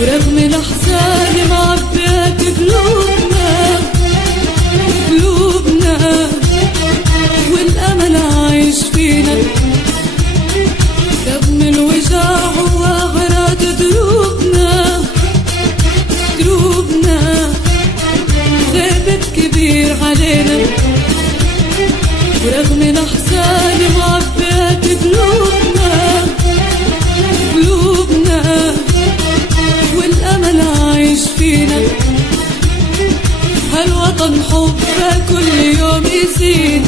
ورغم الأحزان معبيات قلوبنا والأمل عايش فينا، رغم الوجاع وأغراض دروبنا غابت كبير علينا، ورغم الأحزان معبيات قلوبنا والأمل عايش فينا. هالوطن حبه كل يوم يزيد،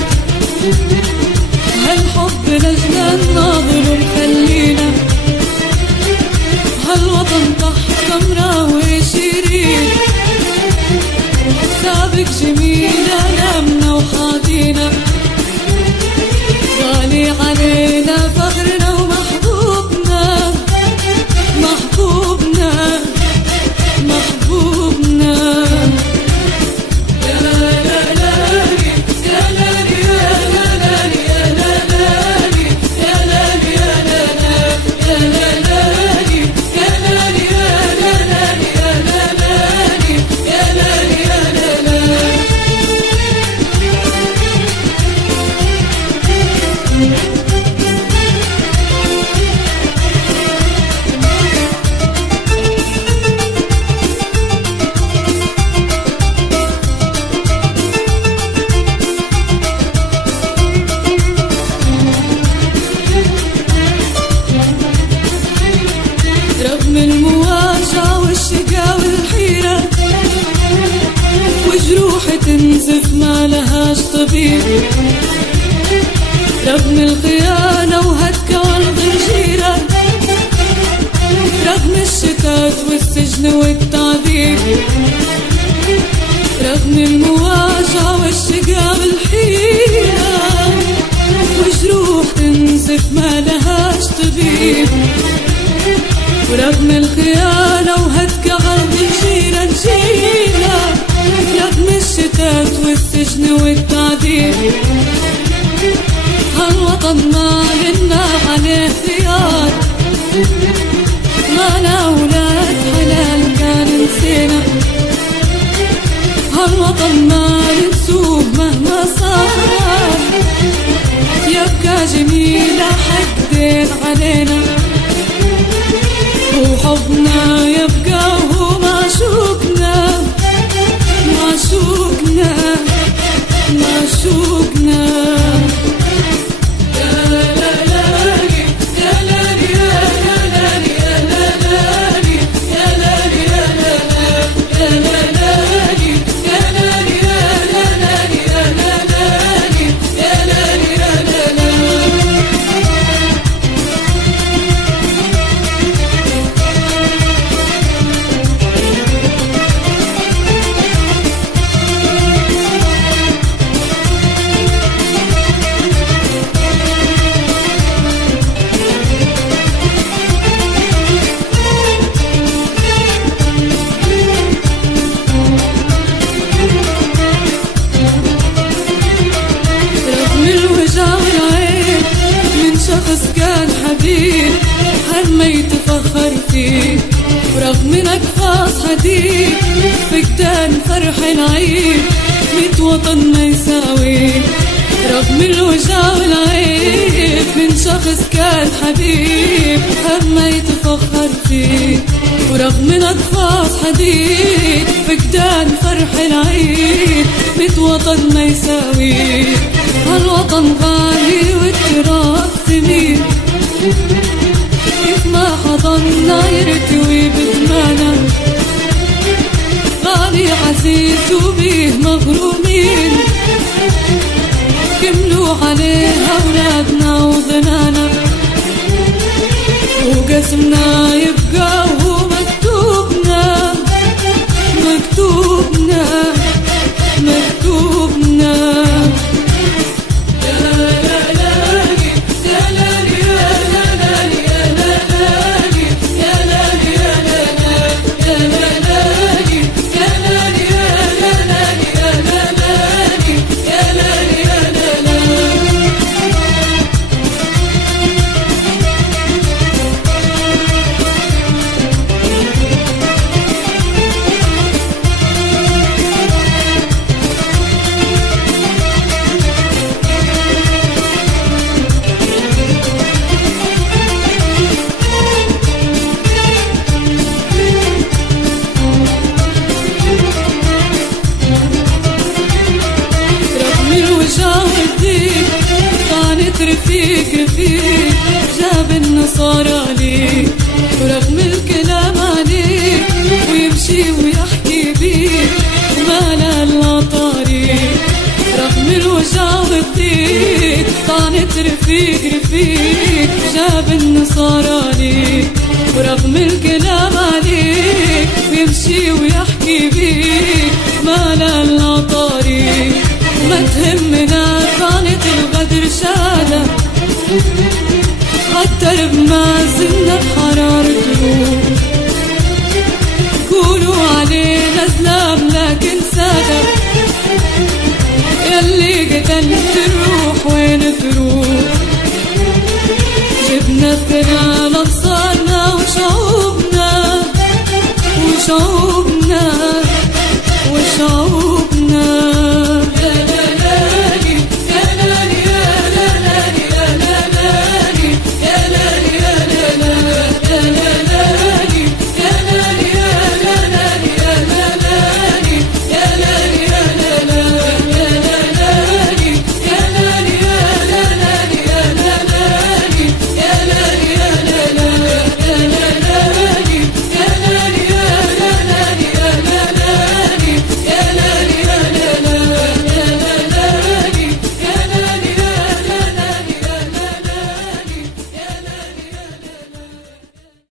هالحب لجنان ناظر مخلينا، هالوطن تحت سمرة وشيرين، سابق جميلة لمنا وحاضينا، غالي علينا فخرنا ومحبوبنا تنزف ما لهاش طبيب، رغم الخيانة وهتكة والغرجيرة، رغم الشتات والسجن والتعذيب، رغم المواجهة والشقا والحيرة، وجروح تنزف ما لهاش طبيب، ورغم الخيانة وهتكة والغرجيرة رغم الشتات والسجن والتعذيب، هالوطن ما لنا عليه خيار، ما لا أولاد حلال كان نسينا، هالوطن ما ننسوه مهما صار، يبقى جميل حدين علينا، وحبنا يبقى وهو معشوقنا كان حبيب حد ما يتفخر فيه، ورغم انك فاص حديد فقدان فرح العيب، 100 وطن ما يساوي، رغم الوجع والعيب من شخص كان حبيب حد ما يتفخر فيه، ورغم انك فاص حديد فقدان فرح العيب، 100 وطن ما يساوي، هالوطن غالي والتراث ثمين، كيف ما حضننا يرتوي بدماء مظلومين كملوا عليها ولادنا وبنانا وقسمنا يبقى وهو مكتوبنا مكتوبنا مكتوبنا رفيق رفيق جاب النصارى ليك ورغم الكلام عليك ويمشي ويحكي بيك وما لا طريق رغم الوجع والضيق طعنت رفيق رفيق جاب النصارى ليك ورغم الكلام عليك ويمشي ويحكي بيك ما لا طريق ما تهمنا طعنت الغدر شادة حتى ما زلنا بحرارة قلوب قولوا علينا زلام لكن سادة يلي قتلت الروح وين تروح جبنا الثنا لأنصارنا وشعوبنا وشعوبنا وشعوبنا